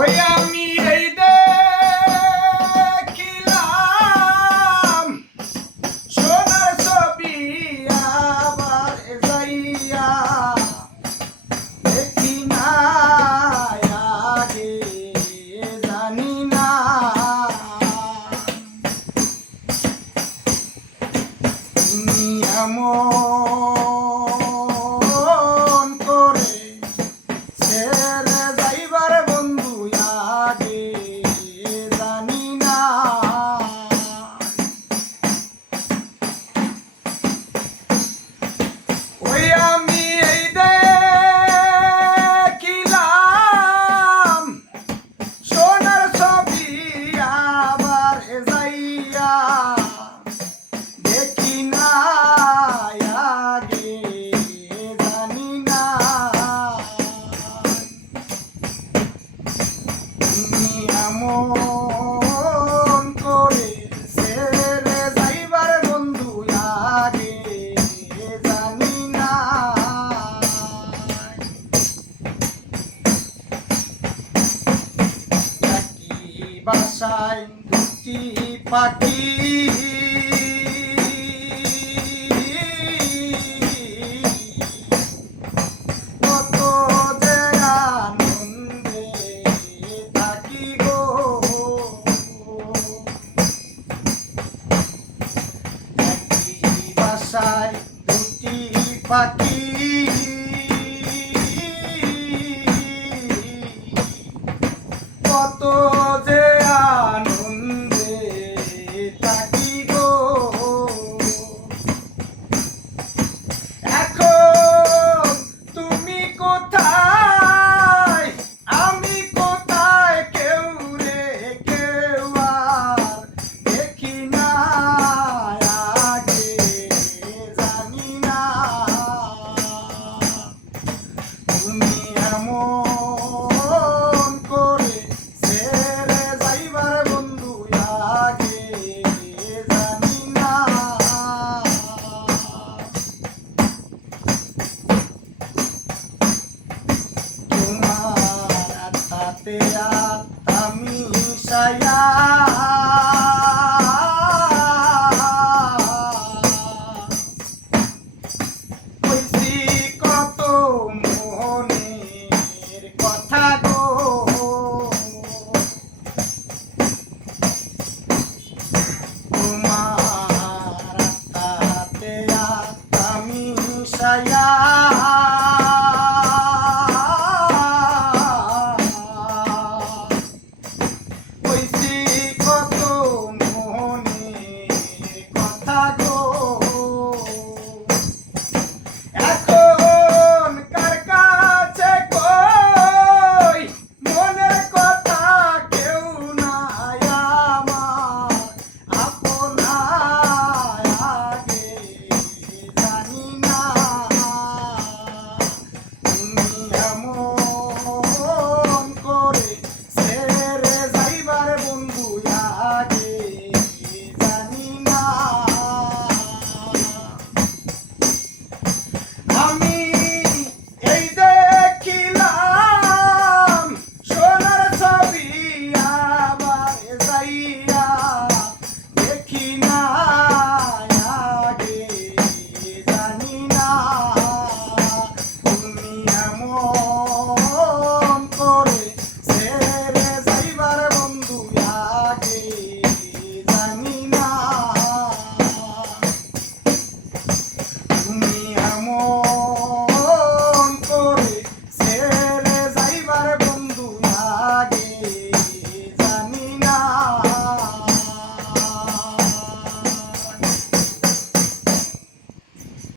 ওই আমি এই দেখিলাম সোনার ছবি আবার যাইয়া দেখি না আগে জানি না তুমি এমন করে ছেড়ে যাইবার বন্ধু আগে জানি না ওই আমি এই দেখিলাম সোনার ছবি আবার যাইয়া দেখি না আগে জানি না তুমি এমন করে ছেড়ে যাইবার বন্ধু আগে জানি না একই বাসায় দুটি পাখি কত যে আনন্দে থাকি গো একই বাসায় দুটি পাখি কত যে আনন্দে থাকি গো এখন তুমি কোথায় আমি কোথায় কেউ রে কেউ আর দেখি না আগে জানি না তুমি এমন করে ছেড়ে যাইবার বন্ধু আগে জানি না তোমার আত্মাতে আত্মা মিশায়া